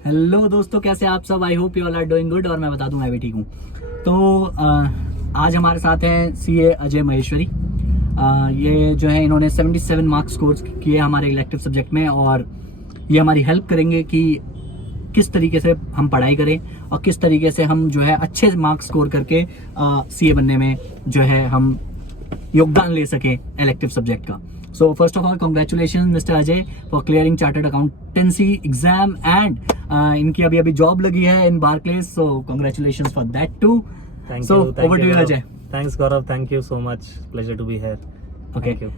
Hello दोस्तों, कैसे आप सब? I hope you all are doing good. और मैं बता दूं, मैं भी ठीक हूँ। तो आज हमारे साथ हैं सीए अजय महेश्वरी। ये जो है, इन्होंने 77 मार्क्स स्कोर किए हमारे इलेक्टिव सब्जेक्ट में, और ये हमारी हेल्प करेंगे कि किस तरीके से हम पढ़ाई करें और किस तरीके से हम जो है अच्छे मार्क्स स्कोर करके सीए बनने में जो है हम योगदान ले सकें इलेक्टिव सब्जेक्ट का। So first of all, congratulations Mr. Ajay for clearing chartered accountancy exam and इनकी अभी जॉब लगी है in Barclays, so congratulations for that too. Thank so you. over to you Ajay. Thanks Gaurav, thank you so much. Pleasure to be here. Okay. Thank you.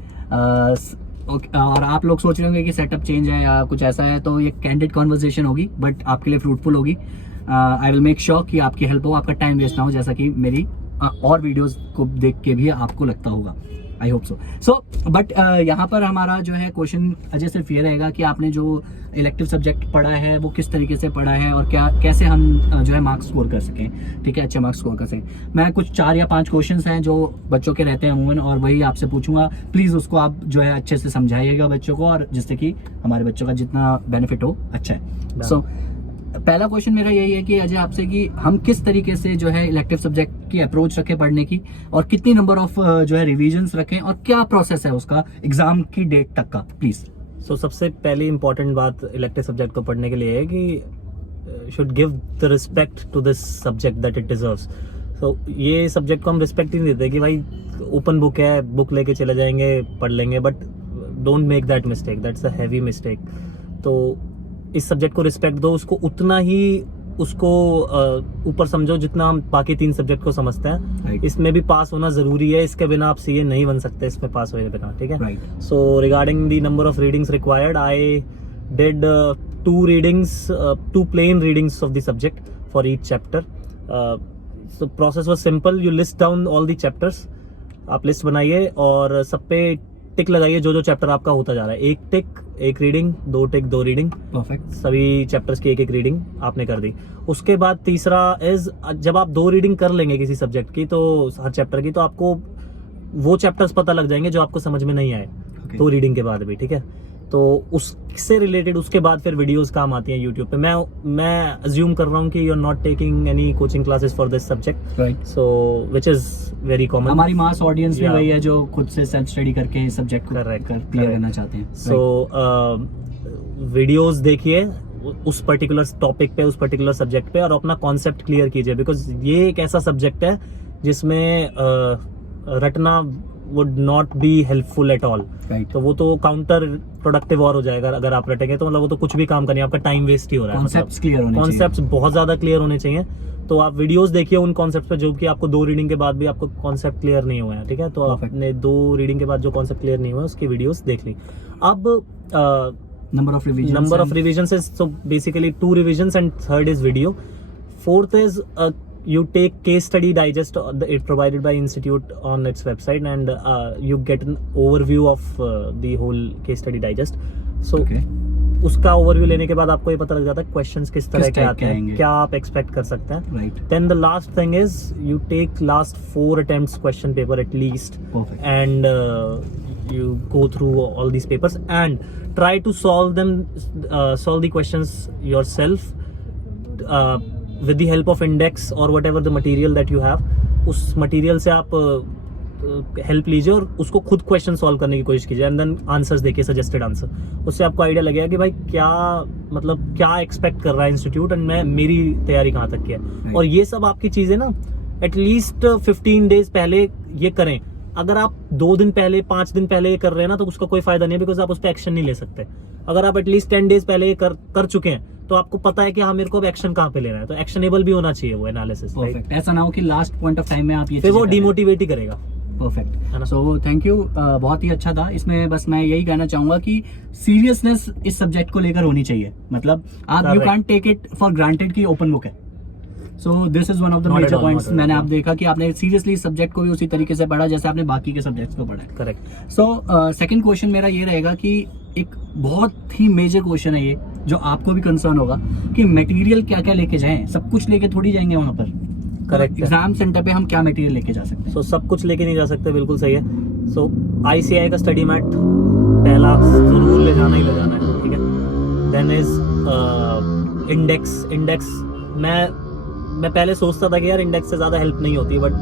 Okay, और आप लोग सोच रहे होंगे कि सेटअप चेंज है या कुछ ऐसा है, तो ये कैंडिड कॉन्वर्सेशन होगी बट आपके लिए फ्रूटफुल होगी। आई विल मेक श्योर कि आपकी हेल्प हो, आपका टाइम वेस्ट ना हो, जैसा कि मेरी और वीडियोस को देख के भी आपको लगता होगा। आई होप सो बट यहाँ पर हमारा जो है क्वेश्चन अजय सिर्फ ये रहेगा कि आपने जो इलेक्टिव सब्जेक्ट पढ़ा है वो किस तरीके से पढ़ा है और कैसे हम जो है मार्क्स स्कोर कर सकें। ठीक है, अच्छे मार्क्स स्कोर कर सकें। मैं कुछ 4 या 5 क्वेश्चंस हैं जो बच्चों के रहते हैं अमूमन, और वही आपसे पूछूंगा। प्लीज़ उसको आप जो है अच्छे से समझाइएगा बच्चों को, और जिससे कि हमारे बच्चों का जितना बेनिफिट हो अच्छा है। सो पहला क्वेश्चन मेरा यही है कि अजय आपसे कि हम किस तरीके से जो है इलेक्टिव सब्जेक्ट की अप्रोच रखें पढ़ने की, और कितनी नंबर ऑफ जो है रिवीजन्स रखें, और क्या प्रोसेस है उसका एग्जाम की डेट तक का, प्लीज। सो सबसे पहली इंपॉर्टेंट बात इलेक्टिव सब्जेक्ट को पढ़ने के लिए है कि should give the respect to this subject that it deserves. So ये सब्जेक्ट को हम रिस्पेक्ट ही नहीं देते कि भाई ओपन बुक है, बुक लेके चले जाएंगे, पढ़ लेंगे, but don't make that mistake, that's a heavy mistake. तो इस सब्जेक्ट को रिस्पेक्ट दो, उसको उतना ही उसको ऊपर समझो जितना हम बाकी 3 सब्जेक्ट को समझते हैं। Right. इसमें भी पास होना जरूरी है, इसके बिना आप सीए नहीं बन सकते इसमें पास हुए बिना। ठीक है, Right. So regarding the number of readings required, I did 2 readings, 2 plain readings of the subject for each chapter. So process was simple. You list down all the chapters. आप लिस्ट बनाइए और सब पे टिक लगाइए जो चैप्टर आपका होता जा रहा है। 1 टिक 1 रीडिंग, 2 टिक 2 रीडिंग। परफेक्ट। सभी चैप्टर्स की 1 रीडिंग आपने कर दी। उसके बाद तीसरा इज, जब आप 2 रीडिंग कर लेंगे किसी सब्जेक्ट की, तो हर चैप्टर की, तो आपको वो चैप्टर्स पता लग जाएंगे जो आपको समझ में नहीं आए 2 रीडिंग के बाद भी। ठीक है, तो उससे रिलेटेड उसके बाद फिर वीडियोस काम आती हैं यूट्यूब पे। मैं अज्यूम कर रहा हूँ कि you are not taking any coaching classes for this subject, right? So which is very common. हमारी मास ऑडियंस भी वही है जो खुद से सेल्फ स्टडी करके सब्जेक्ट को क्लियर करना चाहते हैं। सो वीडियोस देखिए उस पर्टिकुलर टॉपिक पे, उस पर्टिकुलर सब्जेक्ट पे, और अपना कॉन्सेप्ट क्लियर कीजिए, बिकॉज ये एक ऐसा सब्जेक्ट है जिसमें रटना would not be helpful at all. Right. तो वो तो काउंटर प्रोडक्टिव और हो जाएगा अगर आप रटेंगे, तो मतलब वो तो कुछ भी काम करनी है, आपका टाइम वेस्ट ही हो रहा है। कॉन्सेप्ट्स क्लियर होने चाहिए, कॉन्सेप्ट्स बहुत ज्यादा क्लियर होने चाहिए। तो आप वीडियोस देखिए उन कॉन्सेप्ट पे जो कि आपको 2 रीडिंग के बाद भी आपको कॉन्सेप्ट क्लियर नहीं हुआ है। ठीक है, तो आपने 2 रीडिंग के बाद जो कॉन्सेप्ट क्लियर नहीं हुआ उसकी वीडियोस देख ली। अब number of revisions is, so basically 2 revisions and 3rd is video. 4th is you take case study digest it provided by institute on its website, and you get an overview of the whole case study digest. So उसका overview लेने के बाद आपको ये पता लग जाता है क्वेश्चंस किस तरह के आते हैं, क्या आप एक्सपेक्ट कर सकते हैं। Right. Then the last thing is you take last 4 attempts question paper at least, and you go through all these papers and try to solve the questions yourself with the help of index or whatever the material that you have. उस material से आप help लीजिए और उसको खुद question solve करने की कोशिश कीजिए, एंड देन आंसर्स देखिए, सजेस्टेड आंसर। उससे आपको आइडिया लगेगा कि भाई क्या एक्सपेक्ट कर रहा है इंस्टीट्यूट, एंड मेरी तैयारी कहाँ तक की है। और ये सब आपकी चीजें ना एटलीस्ट 15 डेज पहले ये करें। अगर आप 2 दिन पहले, 5 दिन पहले ये कर रहे हैं ना, तो उसका कोई फायदा नहीं है, बिकॉज आप उस पर एक्शन नहीं ले सकते। अगर आप एटलीस्ट 10 डेज पहले ये कर चुके हैं, तो आपको पता है कि हाँ मेरे को अब एक्शन कहाँ पे लेना है, तो एक्शनेबल भी होना चाहिए वो एनालिसिस। परफेक्ट। ऐसा ना हो कि लास्ट पॉइंट ऑफ टाइम में आप ये फिर वो डिमोटिवेट ही करेगा। परफेक्ट। सो थैंक यू, बहुत ही अच्छा था। इसमें बस मैं यही कहना चाहूंगा कि सीरियसनेस इस सब्जेक्ट को लेकर होनी चाहिए। मतलब आप you can't take it for granted कि ओपन बुक है। So this is one of the major points. मैंने आप देखा कि आपने सीरियसली सब्जेक्ट को भी उसी तरीके से पढ़ा जैसे आपने बाकी के सब्जेक्ट्स को पढ़ा है। करेक्ट। सो सेकंड क्वेश्चन मेरा ये रहेगा कि एक बहुत ही मेजर क्वेश्चन है ये, जो आपको भी कंसर्न होगा कि मटेरियल क्या क्या लेके जाएं। सब कुछ लेके थोड़ी जाएंगे वहां पर। करेक्ट। एग्जाम सेंटर पे हम क्या मटेरियल लेके जा सकते हैं? सो सब कुछ लेके नहीं जा सकते, बिल्कुल सही है। सो ICAI का स्टडी मैट पहला जरूर ले जाना ही ले जाना है। ठीक है, देन इज इंडेक्स मैं पहले सोचता था कि यार इंडेक्स से ज़्यादा हेल्प नहीं होती, बट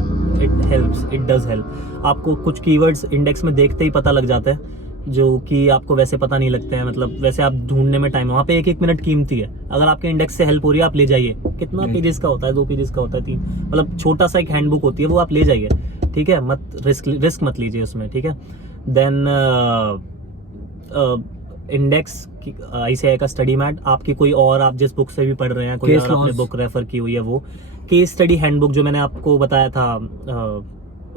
इट डज हेल्प। आपको कुछ कीवर्ड्स इंडेक्स में देखते ही पता लग जाता है जो कि आपको वैसे पता नहीं लगते हैं, मतलब वैसे आप ढूंढने में टाइम, वहाँ पे एक मिनट कीमती है। अगर आपके इंडेक्स से हेल्प हो रही है आप ले जाइए। कितना पेजेस का होता है, 2 पेजेस का होता है, 3, मतलब छोटा सा एक हैंडबुक होती है, वो आप ले जाइए, ठीक है। मत रिस्क मत लीजिए उसमें, ठीक है। देन इंडेक्स ICAI का स्टडी मैट, आपकी कोई और आप जिस बुक से भी पढ़ रहे हैं, कोई और आपने बुक रेफर की हुई है, वो केस स्टडी हैंडबुक जो मैंने आपको बताया था,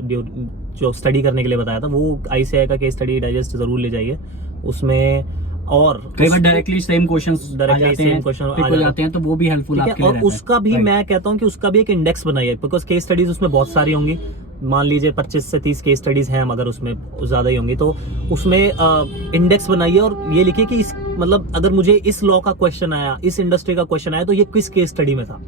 जो स्टडी करने के लिए बताया था, वो ICAI का केस स्टडी डाइजेस्ट जरूर ले जाइए। उसमें और कई बार डायरेक्टली सेम क्वेश्चंस आ जाते हैं तो वो भी हेल्पफुल आपके लिए और रहता है। उसका भी मैं कहता हूँ कि उसका भी एक इंडेक्स बनाइए, बिकॉज केस स्टडीज उसमें बहुत सारी होंगी। मान लीजिए 25 से 30 केस स्टडीज हैं, अगर उसमें ज्यादा ही होंगी तो उसमें इंडेक्स बनाइए और ये लिखिए कि इस मतलब अगर मुझे इस लॉ का क्वेश्चन आया, इस इंडस्ट्री का क्वेश्चन आया, तो ये किस केस स्टडी में था,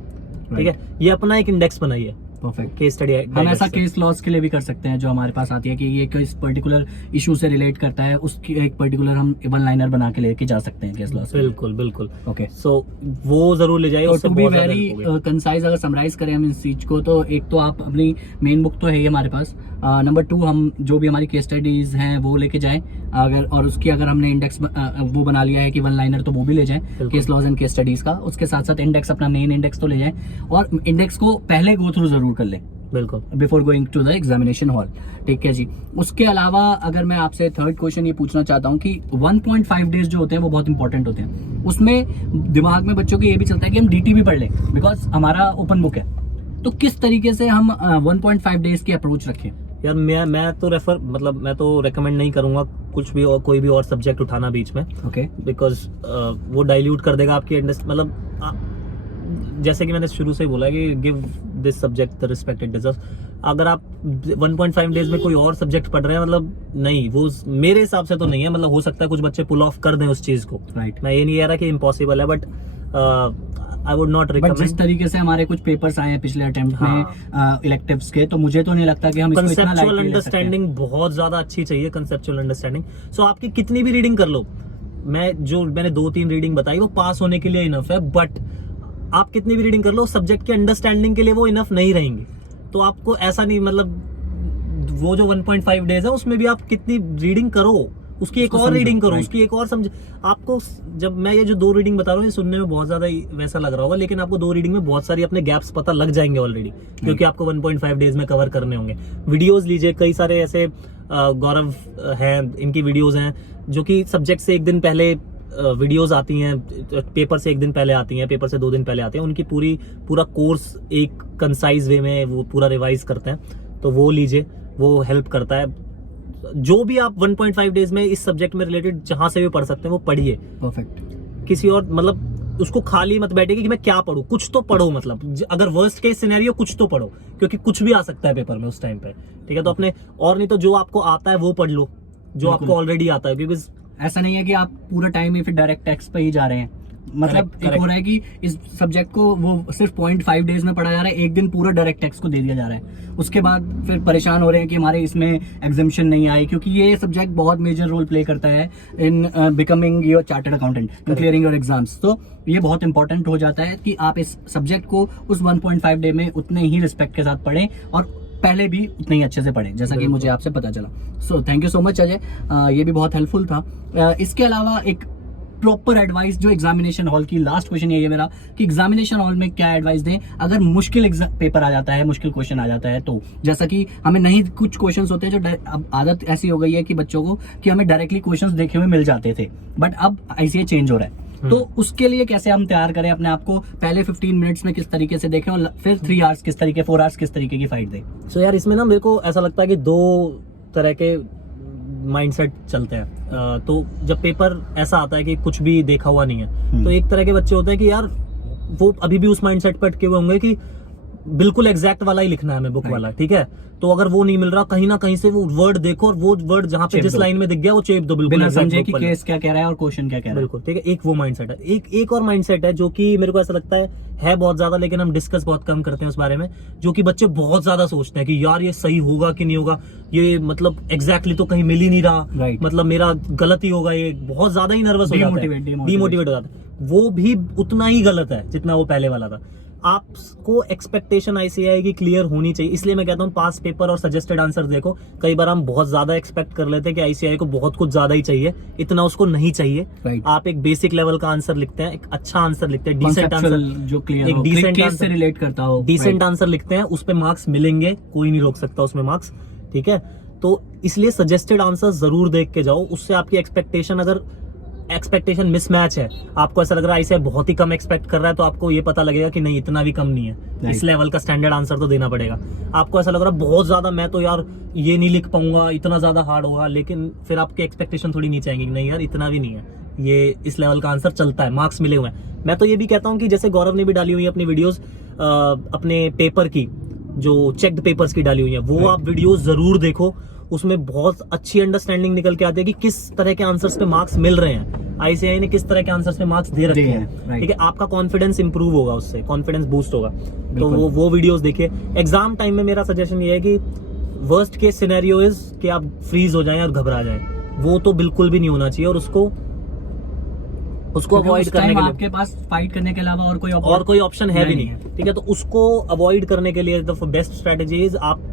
ठीक है। ये अपना एक इंडेक्स बनाइए, परफेक्ट। Case study. हम ऐसा केस लॉस के लिए भी कर सकते हैं, जो हमारे पास आती है कि ये किस पर्टिकुलर इशू से रिलेट करता है, उसकी एक पर्टिकुलर हम वन लाइनर बना के लेके जा सकते हैं केस लॉस। बिल्कुल। ओके, सो वो जरूर ले जाइए। टू बी वेरी कंसाइज अगर समराइज करें हम इस चीज को, तो एक तो आप अपनी मेन बुक तो है ही हमारे पास, नंबर 2 हम जो भी हमारी केस स्टडीज हैं वो लेके जाएं, अगर और उसकी अगर हमने इंडेक्स वो बना लिया है कि वन लाइनर, तो वो भी ले जाएं case laws and case studies का। उसके साथ साथ इंडेक्स, अपना मेन इंडेक्स तो ले जाएं, और इंडेक्स को पहले गो थ्रू जरूर कर लें, बिल्कुल, before going to the examination hall, ठीक है जी। उसके अलावा अगर मैं आपसे थर्ड क्वेश्चन ये पूछना चाहता हूँ कि 1.5 डेज जो होते हैं वो बहुत इंपॉर्टेंट होते हैं। उसमें दिमाग में बच्चों के ये भी चलता है कि हम DT भी पढ़ लें, बिकॉज हमारा ओपन बुक है। तो किस तरीके से हम 1.5 डेज की अप्रोच रखें? यार मैं तो रेकमेंड नहीं करूंगा कुछ भी और कोई भी और सब्जेक्ट उठाना बीच में, ओके, बिकॉज वो डाइल्यूट कर देगा आपकी जैसे कि मैंने शुरू से ही बोला कि give this subject the respect it deserves. अगर आप 1.5 डेज में कोई और सब्जेक्ट पढ़ रहे हैं, मतलब नहीं, वो मेरे हिसाब से तो नहीं है। मतलब हो सकता है कुछ बच्चे पुल ऑफ कर दें उस चीज को, राइट। मैं ये नहीं कह रहा कि इम्पॉसिबल है, but I would not recommend. जिस तरीके से हमारे कुछ पेपर्स आए हैं पिछले अटेम्प्ट में इलेक्टिव्स के, तो मुझे तो नहीं लगता कि हम इसको इतना कंसेप्चुअल अंडरस्टैंडिंग बहुत ज्यादा अच्छी चाहिए, कंसेप्चुअल अंडरस्टैंडिंग। सो आपकी कितनी भी रीडिंग कर लो, मैंने 2-3 रीडिंग बताई वो पास होने के लिए इनफ है, बट आप कितनी भी रीडिंग कर लो, सब्जेक्ट के अंडरस्टैंडिंग के लिए वो इनफ नहीं रहेंगी। तो आपको ऐसा नहीं, मतलब वो जो 1.5 डेज है उसमें भी आप कितनी रीडिंग करो, उसकी एक और रीडिंग करो, उसकी एक और समझ। आपको जब मैं ये जो 2 रीडिंग बता रहा हूँ, ये सुनने में बहुत ज्यादा वैसा लग रहा होगा, लेकिन आपको 2 रीडिंग में बहुत सारी अपने गैप्स पता लग जाएंगे ऑलरेडी, क्योंकि आपको 1.5 डेज में कवर करने होंगे। वीडियोस लीजिए, कई सारे ऐसे गौरव हैं, इनकी वीडियोस हैं जो कि सब्जेक्ट से एक दिन पहले वीडियोस आती हैं, पेपर से एक दिन पहले आती हैं, पेपर से 2 दिन पहले आती हैं। उनकी पूरा कोर्स एक कंसाइज वे में वो पूरा रिवाइज करते हैं, तो वो लीजिए, वो हेल्प करता है। जो भी आप 1.5 डेज में इस सब्जेक्ट में रिलेटेड जहां से भी पढ़ सकते हैं वो पढ़िए। परफेक्ट। किसी और मतलब उसको खाली मत बैठिए कि मैं क्या पढूं, कुछ तो पढ़ो। मतलब अगर वर्स्ट केस सिनेरियो कुछ तो पढ़ो, क्योंकि कुछ भी आ सकता है पेपर में उस टाइम पे, ठीक है। तो अपने, और नहीं तो जो आपको आता है वो पढ़ लो, जो आपको ऑलरेडी आता है, क्योंकि ऐसा नहीं है कि आप पूरा टाइम ही फिर डायरेक्ट टेक्स्ट पे ही जा रहे हैं। मतलब एक हो रहा है कि इस सब्जेक्ट को वो सिर्फ 0.5 डेज में पढ़ा जा रहा है, एक दिन पूरा डायरेक्ट टेक्स्ट को दे दिया जा रहा है। उसके बाद फिर परेशान हो रहे हैं कि हमारे इसमें एग्जाम्शन नहीं आई, क्योंकि ये सब्जेक्ट बहुत मेजर रोल प्ले करता है in becoming your chartered accountant, in clearing your exams. तो ये बहुत इंपॉर्टेंट हो जाता है कि आप इस सब्जेक्ट को उस 1.5 डे में उतने ही रिस्पेक्ट के साथ पढ़ें, और पहले भी उतने ही अच्छे से पढ़ें, जैसा कि मुझे आपसे पता चला। So thank you so much Ajay, ये भी बहुत हेल्पफुल था। इसके अलावा एक प्रॉपर एडवाइस जो एग्जामिनेशन हॉल की, लास्ट क्वेश्चन ये है मेरा कि एग्जामिनेशन हॉल में क्या एडवाइस दें अगर मुश्किल पेपर आ जाता है, मुश्किल क्वेश्चन आ जाता है। तो जैसा कि हमें नहीं, कुछ क्वेश्चंस होते हैं जो अब आदत ऐसी हो गई है कि बच्चों को कि हमें डायरेक्टली क्वेश्चंस देखे हुए मिल जाते थे, बट अब ICAI चेंज हो रहा है। तो उसके लिए कैसे हम तैयार करें अपने आप को, पहले 15 मिनट्स में किस तरीके से देखें, और फिर 3 आवर्स किस तरीके, 4 आवर्स किस तरीके की फाइट दें? सो यार इसमें ना मेरे को ऐसा लगता है कि 2 तरह के माइंडसेट चलते हैं। तो जब पेपर ऐसा आता है कि कुछ भी देखा हुआ नहीं है, तो एक तरह के बच्चे होते हैं कि यार वो अभी भी उस माइंडसेट पे अटके हुए होंगे कि बिल्कुल एग्जैक्ट वाला ही लिखना है हमें, बुक वाला, ठीक है। तो अगर वो नहीं मिल रहा, कहीं ना कहीं से वो वर्ड देखो, और वो वर्ड जहां पे जिस लाइन में दिख गया वो चेप दो, बिल्कुल समझे कि केस क्या कह रहा है और क्वेश्चन क्या कह रहा है। बिल्कुल, ठीक है। एक वो माइंडसेट है। एक और माइंडसेट है जो कि मेरे को ऐसा लगता है है बहुत ज्यादा, लेकिन हम डिस्कस बहुत कम करते हैं उस बारे में, जो कि बच्चे बहुत ज्यादा सोचते हैं कि यार ये सही होगा कि नहीं होगा, ये मतलब एग्जैक्टली तो कहीं मिल ही नहीं रहा, Right. मतलब मेरा गलत ही होगा, ये बहुत ज्यादा ही नर्वस हो जाता है, डिमोटिवेट हो जाता है। वो भी उतना ही गलत है जितना वो पहले वाला था। आपको एक्सपेक्टेशन आईसीएआई की क्लियर होनी चाहिए, इसलिए मैं कहता हूँ पास पेपर और सजेस्टेड आंसर देखो। कई बार हम बहुत ज्यादा एक्सपेक्ट कर लेते हैं कि आईसीएआई को बहुत कुछ ज्यादा ही चाहिए, इतना उसको नहीं चाहिए। Right. आप एक बेसिक लेवल का आंसर लिखते हैं, एक अच्छा आंसर लिखते हैं, डिसेंट आंसर, Conceptual जो क्लियर एक हो, decent केस answer- से रिलेट करता हो, डिसेंट Right. आंसर लिखते हैं, उस पे मार्क्स मिलेंगे, कोई नहीं रोक सकता उसमें मार्क्स, ठीक है। तो इसलिए सजेस्टेड आंसर जरूर देख के जाओ, उससे आपकी एक्सपेक्टेशन, अगर एक्सपेक्टेशन मिसमैच है, आपको ऐसा लग रहा है इसे बहुत ही कम एक्सपेक्ट कर रहा है, तो आपको ये पता लगेगा कि नहीं इतना भी कम नहीं है, इस लेवल का स्टैंडर्ड आंसर तो देना पड़ेगा। आपको ऐसा लग रहा है बहुत ज्यादा, मैं तो यार ये नहीं लिख पाऊंगा, इतना ज्यादा हार्ड होगा, लेकिन फिर आपकी एक्सपेक्टेशन थोड़ी नीचे आएंगी, नहीं यार इतना भी नहीं है, ये इस लेवल का आंसर चलता है, मार्क्स मिले हुए हैं। मैं तो ये भी कहता हूँ कि जैसे गौरव ने भी डाली हुई है अपनी वीडियोस, अपने पेपर की, जो चेक्ड पेपर्स की डाली हुई है, वो आप वीडियोस जरूर देखो, उसमें बहुत अच्छी अंडरस्टैंडिंग निकल के आती है कि किस तरह के आंसर्स पे मार्क्स मिल रहे हैं, आईसीएआई ने किस तरह के आंसर्स पे मार्क्स दे रखे हैं, ठीक है। आपका कॉन्फिडेंस इंप्रूव होगा, उससे कॉन्फिडेंस बूस्ट होगा। तो वो वीडियोस देखिए। एग्जाम टाइम में मेरा सजेशन ये है कि वर्स्ट केस सिनेरियो इज कि आप फ्रीज हो जाएं और घबरा जाएं, वो तो बिल्कुल भी नहीं होना चाहिए, और उसको अवॉइड करने के लिए आपके पास फाइट करने के अलावा और कोई ऑप्शन है भी नहीं, ठीक है। तो उसको अवॉइड करने के लिए द बेस्ट स्ट्रेटेजी इज, आप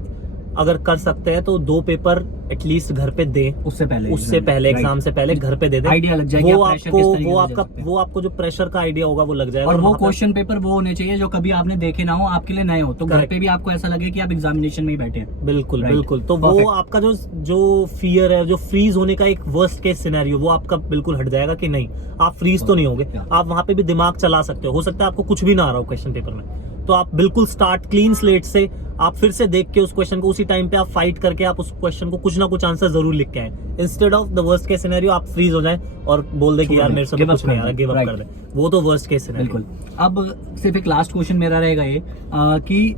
अगर कर सकते हैं तो 2 पेपर एटलीस्ट घर पे दें, उससे पहले एग्जाम से पहले घर पे दे दें, आइडिया लग जाएगा। वो आपको जो प्रेशर का आइडिया होगा वो लग जाएगा। और वो क्वेश्चन पेपर वो होने चाहिए जो कभी आपने देखे ना हो, आपके लिए नए हो, तो घर पे भी आपको ऐसा लगे कि आप एग्जामिनेशन में ही बैठे हैं। बिल्कुल बिल्कुल। तो वो आपका जो फियर है, जो फ्रीज होने का एक वर्स्ट केस सिनेरियो, वो आपका बिल्कुल हट जाएगा कि नहीं आप फ्रीज तो नहीं होगे, आप वहां पे भी दिमाग चला सकते हो सकता है आपको कुछ भी ना आ रहा हो क्वेश्चन पेपर में, तो आप बिल्कुल स्टार्ट क्लीन स्लेट से, आप फिर से देख के उस क्वेश्चन को, उसी टाइम पे आप फाइट करके आप उस क्वेश्चन को कुछ ना कुछ आंसर जरूर लिख के आए, instead of the worst case scenario आप फ्रीज हो जाए और बोल दे कि यार मेरे से तो कुछ नहीं आ रहा, गिव अप कर दे, वो तो वर्स्ट केस सिनेरियो। बिल्कुल। अब सिर्फ एक लास्ट क्वेश्चन मेरा रहेगा ये, कि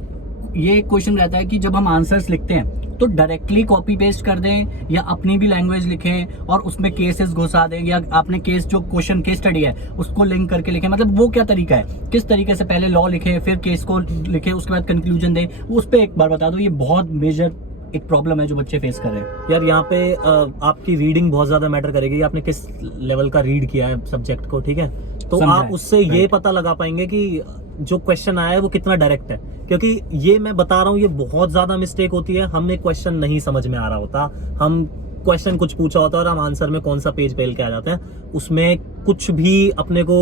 ये क्वेश्चन रहता है कि जब हम आंसर्स लिखते हैं तो डायरेक्टली कॉपी पेस्ट कर दें या अपनी भी लैंग्वेज लिखें और उसमें केसेस घुसा दें, या आपने केस जो क्वेश्चन केस स्टडी है उसको लिंक करके लिखें, मतलब वो क्या तरीका है, किस तरीके से पहले लॉ लिखें फिर केस को लिखें उसके बाद कंक्लूजन दें, उस पर एक बार बता दो। ये बहुत मेजर एक प्रॉब्लम है जो बच्चे फेस कर रहे हैं। यार यहाँ पे आपकी रीडिंग बहुत ज्यादा मैटर करेगी, आपने किस लेवल का रीड किया है सब्जेक्ट को, ठीक है। तो आप उससे ये पता लगा पाएंगे कि जो क्वेश्चन आया है वो कितना डायरेक्ट है, क्योंकि ये मैं बता रहा हूँ ये बहुत ज्यादा मिस्टेक होती है, हमें क्वेश्चन नहीं समझ में आ रहा होता, हम क्वेश्चन कुछ पूछा होता है और हम आंसर में कौन सा पेज पेल के आ जाते हैं, उसमें कुछ भी अपने को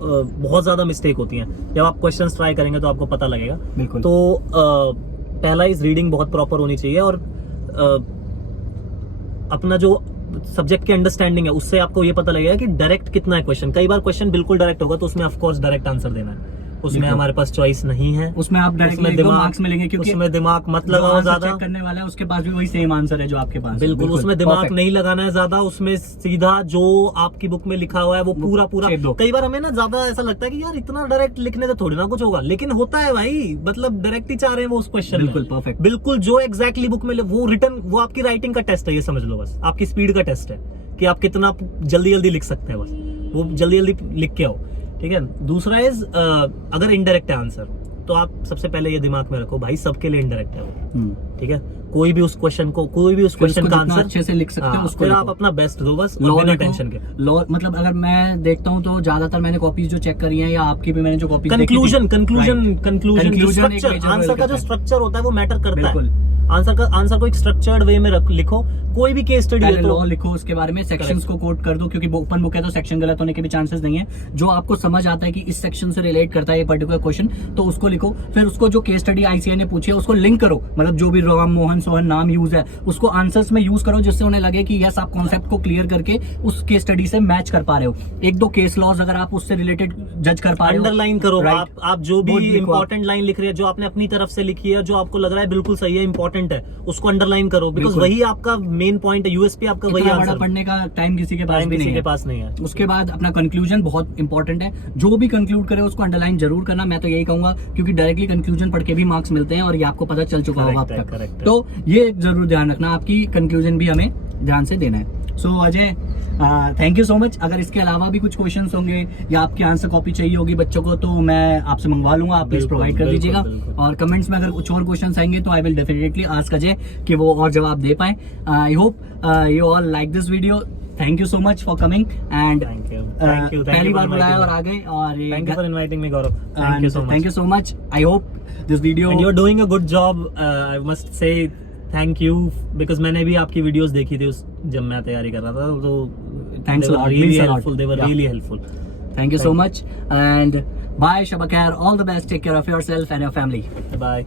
बहुत ज्यादा मिस्टेक होती है। जब आप क्वेश्चंस ट्राई करेंगे तो आपको पता लगेगा। बिल्कुल। तो पहला इस रीडिंग बहुत प्रॉपर होनी चाहिए, और अपना जो सब्जेक्ट की अंडरस्टैंडिंग है उससे आपको ये पता लगेगा कि डायरेक्ट कितना है क्वेश्चन। कई बार क्वेश्चन बिल्कुल डायरेक्ट होगा तो उसमें ऑफ कोर्स डायरेक्ट आंसर देना है, उसमें हमारे पास चॉइस नहीं है, उसमें आप डायरेक्ट मार्क्स मिलेंगे, क्योंकि उसमें दिमाग मत लगाओ ज्यादा, चेक करने वाला है उसके पास भी वही सेम आंसर है जो आपके पास। बिल्कुल उसमें दिमाग नहीं लगाना है ज्यादा, उसमें सीधा जो आपकी बुक में लिखा हुआ है वो पूरा कई बार हमें ना ज्यादा ऐसा लगता है कि यार इतना डायरेक्ट लिखने से थोड़ी ना कुछ होगा, लेकिन होता है भाई, मतलब डायरेक्ट ही चाह रहे हैं वो उस क्वेश्चन। बिल्कुल परफेक्ट, बिल्कुल जो एग्जैक्टली बुक में वो रिटर्न, वो आपकी राइटिंग का टेस्ट है, ये समझ लो, बस आपकी स्पीड का टेस्ट है कि आप कितना जल्दी जल्दी लिख सकते हैं, बस वो जल्दी जल्दी लिख के आओ, ठीक है। दूसरा इज अगर इनडायरेक्ट है आंसर तो आप सबसे पहले ये दिमाग में रखो भाई सबके लिए इनडायरेक्ट है वो, ठीक है। कोई भी उस क्वेश्चन का आंसर अच्छे से लिख सकते हैं, उसको आप अपना बेस्ट दो बस, बिना टेंशन के। लॉ मतलब अगर मैं देखता हूँ तो ज्यादातर मैंने कॉपीज जो चेक करी हैं या आपकी भी मैंने जो कॉपीज कंक्लूजन आंसर का जो स्ट्रक्चर होता है वो मैटर करता है। आंसर को एक स्ट्रक्चर्ड वे में लिखो, कोई भी केस स्टडी है तो लॉ लिखो, उसके बारे में सेक्शंस को कोट कर दो, क्योंकि ओपन बुक है तो सेक्शन गलत होने के भी चांसेस नहीं है। जो आपको समझ आता है कि इस सेक्शन से रिलेट करता है ये पर्टिकुलर क्वेश्चन, तो उसको लिखो। फिर उसको जो केस स्टडी आईसीएआई ने पूछी है उसको लिंक करो, मतलब जो भी राम मोहन सोहन नाम यूज है उसको आंसर्स में यूज करो, जिससे उन्हें लगे कि यस आप कॉन्सेप्ट को क्लियर करके उस केस स्टडी से मैच कर पा रहे हो। एक दो केस लॉज अगर आप उससे रिलेटेड जज कर पा रहे हो, अंडरलाइन करो, आप जो भी इंपॉर्टेंट लाइन लिख रहे हैं, जो आपने अपनी तरफ से लिखी है, जो आपको लग रहा है बिल्कुल सही है, इंपॉर्टेंट इंपॉर्टेंट है उसको अंडरलाइन करो, बिकॉज बिल्कुल। वही आपका मेन पॉइंट है, यूएसपी आपका वही इतना बड़ा आंसर, पढ़ने का टाइम किसी के पास टाइम भी किसी नहीं के है। पास नहीं है। उसके बाद अपना कंक्लूजन बहुत इंपॉर्टेंट है, जो भी कंक्लूड करे उसको अंडरलाइन जरूर करना, मैं तो यही कहूंगा, क्योंकि डायरेक्टली कंक्लूजन पढ़ के भी मार्क्स मिलते हैं और ये आपको पता चल चुका होगा अब Correct है, तक। correct है। तो ये जरूर ध्यान रखना, आपकी कंक्लूजन भी हमें ध्यान से देना है। So Ajay, thank you so much. अगर इसके अलावा भी कुछ क्वेश्चंस होंगे या आपकी आंसर कॉपी चाहिए होगी बच्चों को, तो मैं आपसे मंगवा लूंगा, आप प्लीज बिल्कुल, प्रोवाइड कर बिल्कुल, दीजिएगा। बिल्कुल। और कमेंट्स में अगर कुछ और क्वेश्चंस आएंगे तो I will definitely ask Ajay कि वो और जवाब दे पाए। I hope you all like this video. Thank you so much for coming and thank you पहली बार बुलाया और आ गए, और thank you for inviting me Gaurav, thank you so much, thank you so much. I hope this video and you are doing a good job. I must say thank you, because मैंने भी आपकी वीडियोस देखी थी उस जब मैं तैयारी कर रहा था, तो Thanks a lot, really means a lot. Helpful, they were Yeah. Really helpful. Thank you so much and bye, Shaba Khair, all the best, take care of yourself and your family. Bye.